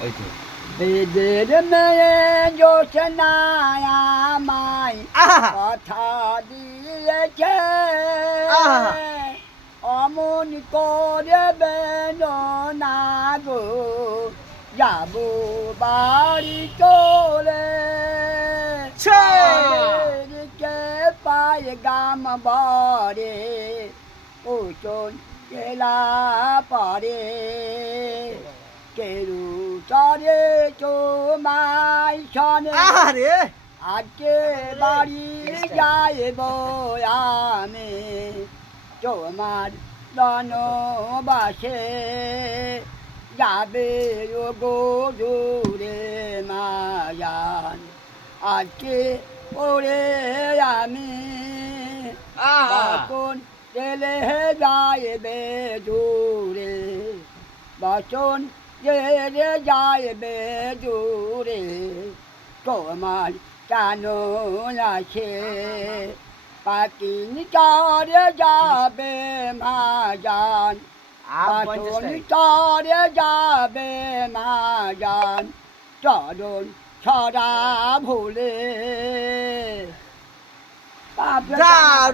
ওই তো বেদের মেয়ে জোছনায় আমায় আহা কথা দিয়েছে আহা অমন করে বেন না গো যাব বাড়ি চলে ছে কে পায় গাম বরে ওচন গেলা পারে কেরু চরে চোমাই সনে আরে আজকে বাড়ি যাইব আমি তোমার বনবাসে যাবে ও গো দূরে মায়ান আজকে ওরে আমি বাসন গেলে যাইবে দূরে বাসন গেলে যাইবে দূরে তোমার কেন আছে পাকিন চরে যাবে মাজান বাসন চরে যাবে মাজান চরণ ছড়া ভুলে দারুণ